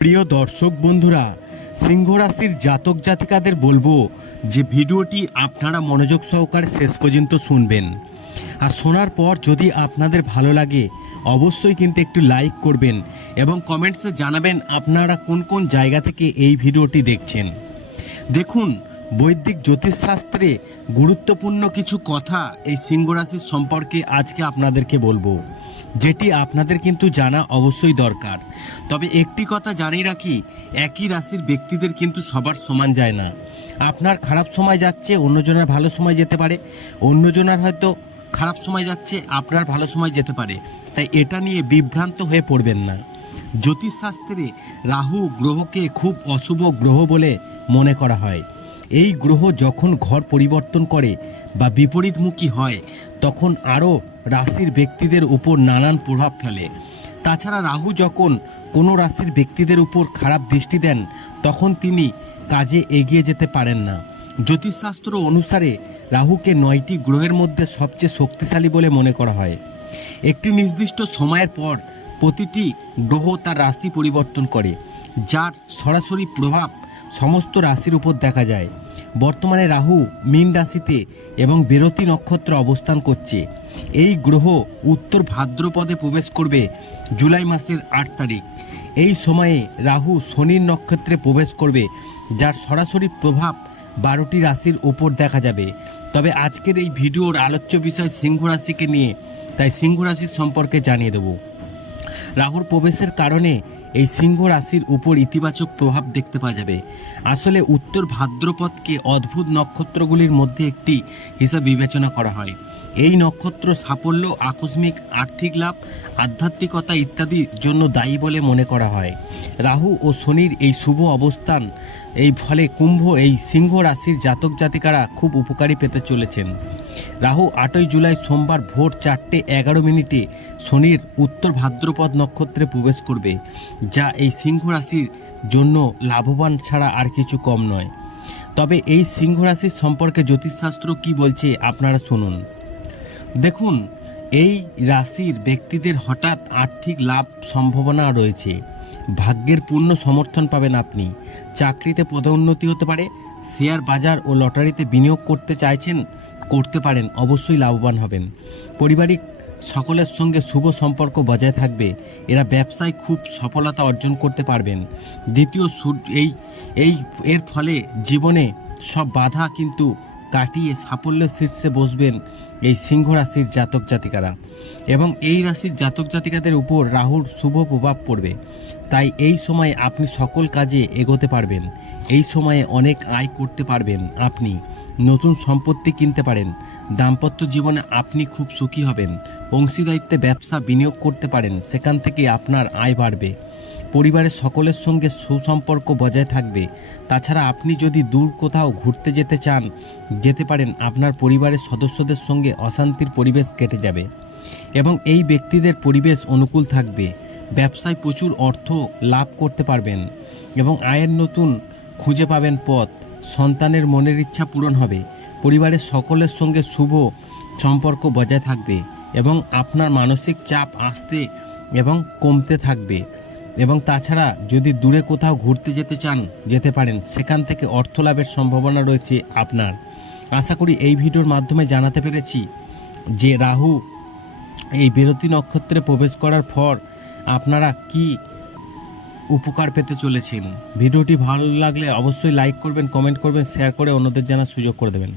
প্রিয় দর্শক বন্ধুরা সিংহ রাশির জাতক জাতিকাদের বলব যে ভিডিওটি আপনারা মনোযোগ সহকারে শেষ পর্যন্ত শুনবেন। আর শোনার পর যদি আপনাদের ভালো লাগে, অবশ্যই কিন্তু একটু লাইক করবেন এবং কমেন্টসে জানাবেন আপনারা কোন কোন জায়গা থেকে এই ভিডিওটি দেখছেন। দেখুন বৈদিক জ্যোতিষশাস্ত্রে গুরুত্বপূর্ণ কিছু কথা এই সিংহ রাশির সম্পর্কে আজকে আপনাদেরকে বলব। যেটি আপনাদের কিন্তু জানা অবশ্যই দরকার। তবে একটি কথা জানিয়ে রাখি, একই রাশির ব্যক্তিদের কিন্তু সবার সমান যায় না। আপনার খারাপ সময় যাচ্ছে, অন্যজনের ভালো সময় যেতে পারে। অন্যজনের হয়তো খারাপ সময় যাচ্ছে, আপনার ভালো সময় যেতে পারে। তাই এটা নিয়ে বিভ্রান্ত হয়ে পড়বেন না। জ্যোতিষশাস্ত্রে রাহু গ্রহকে খুব অশুভ গ্রহ বলে মনে করা হয়। এই গ্রহ যখন ঘর পরিবর্তন করে বা বিপরীতমুখী হয়, তখন আরও রাশির ব্যক্তিদের উপর নানান প্রভাব ফেলে। তাছাড়া রাহু যখন কোনো রাশির ব্যক্তিদের উপর খারাপ দৃষ্টি দেন, তখন তিনি কাজে এগিয়ে যেতে পারেন না। জ্যোতিষশাস্ত্র অনুসারে রাহুকে নয়টি গ্রহের মধ্যে সবচেয়ে শক্তিশালী বলে মনে করা হয়। একটি নির্দিষ্ট সময়ের পর প্রতিটি গ্রহ তার রাশি পরিবর্তন করে, যার সরাসরি প্রভাব সমস্ত রাশির উপর দেখা যায়। বর্তমানে রাহু মীন রাশিতে এবং বিরতি নক্ষত্র অবস্থান করছে। এই গ্রহ উত্তর ভাদ্রপদে প্রবেশ করবে জুলাই মাসের আট তারিখ। এই সময়ে রাহু শনির নক্ষত্রে প্রবেশ করবে, যার সরাসরি প্রভাব বারোটি রাশির উপর দেখা যাবে। তবে আজকের এই ভিডিওর আলোচ্য বিষয় সিংহ রাশিকে নিয়ে, তাই সিংহ রাশির সম্পর্কে জানিয়ে দেবো। রাহুর প্রবেশের কারণে এই সিংহ রাশির উপর ইতিবাচক প্রভাব দেখতে পাওয়া যাবে। আসলে উত্তর ভাদ্রপদকে অদ্ভুত নক্ষত্রগুলির মধ্যে একটি হিসাবে বিবেচনা করা হয়। এই নক্ষত্র সাফল্য, আকস্মিক আর্থিক লাভ, আধ্যাত্মিকতা ইত্যাদির জন্য দায়ী বলে মনে করা হয়। রাহু ও শনির এই শুভ অবস্থান, এই ফলে কুম্ভ এই সিংহ রাশির জাতক জাতিকারা খুব উপকারী পেতে চলেছেন। রাহু আটই জুলাই সোমবার ভোর চারটে এগারো মিনিটে শনির উত্তর ভাদ্রপদ নক্ষত্রে প্রবেশ করবে, যা এই সিংহ রাশির জন্য লাভবান ছাড়া আর কিছু কম নয়। তবে এই সিংহ রাশির সম্পর্কে জ্যোতিষশাস্ত্র কি বলছে আপনারা শুনুন। দেখুন, এই রাশির ব্যক্তিদের হঠাৎ আর্থিক লাভ সম্ভাবনা রয়েছে। ভাগ্যের পূর্ণ সমর্থন পাবেন আপনি। চাকরিতে পদোন্নতি হতে পারে শেয়ার বাজার ও লটারিতে বিনিয়োগ করতে চাইছেন, করতে পারেন, অবশ্যই লাভবান হবেন। পারিবারিক সকলের সঙ্গে শুভ সম্পর্ক বজায় থাকবে। এরা ব্যবসায় খুব সফলতা অর্জন করতে পারবেন। দ্বিতীয় এই এই, এর ফলে জীবনে সব বাধা কিন্তু কাটিয়ে সাফল্যের শীর্ষে বসবেন এই সিংহ রাশির জাতক জাতিকারা। এবং এই রাশির জাতক জাতিকাদের উপর রাহুর শুভ প্রভাব পড়বে। তাই এই সময়ে আপনি সকল কাজে এগোতে পারবেন। এই সময়ে অনেক আয় করতে পারবেন আপনি। নতুন সম্পত্তি কিনতে পারেন। দাম্পত্য জীবনে আপনি খুব সুখী হবেন। অংশীদারিত্বে ব্যবসা বিনিয়োগ করতে পারেন। সেখান থেকে আপনার আয় বাড়বে। পরিবারের সকলের সঙ্গে সুসম্পর্ক বজায় থাকবে। তাছাড়া আপনি যদি দূর কোথাও ঘুরতে যেতে চান, যেতে পারেন, আপনার পরিবারের সদস্যদের সঙ্গে অশান্তির পরিবেশ কেটে যাবে। এবং এই ব্যক্তিদের পরিবেশ অনুকূল থাকবে। ব্যবসায় প্রচুর অর্থ লাভ করতে পারবেন এবং আয়ের নতুন খুঁজে পাবেন পথ। সন্তানের মনের ইচ্ছা পূরণ হবে। পরিবারের সকলের সঙ্গে শুভ সম্পর্ক বজায় থাকবে এবং আপনার মানসিক চাপ আসতে এবং কমতে থাকবে। এবং তাছাড়া যদি দূরে কোথাও ঘুরতে যেতে চান, যেতে পারেন, সেখান থেকে অর্থ লাভের সম্ভাবনা রয়েছে আপনার। আশা করি এই ভিডিওর মাধ্যমে জানাতে পেরেছি যে রাহু এই বিরতি নক্ষত্রে প্রবেশ করার পর আপনারা কি উপকার পেতে চলেছেন? ভিডিওটি ভালো লাগলে অবশ্যই লাইক করবেন কমেন্ট করবেন শেয়ার করে অন্যদের জানার সুযোগ করে দেবেন।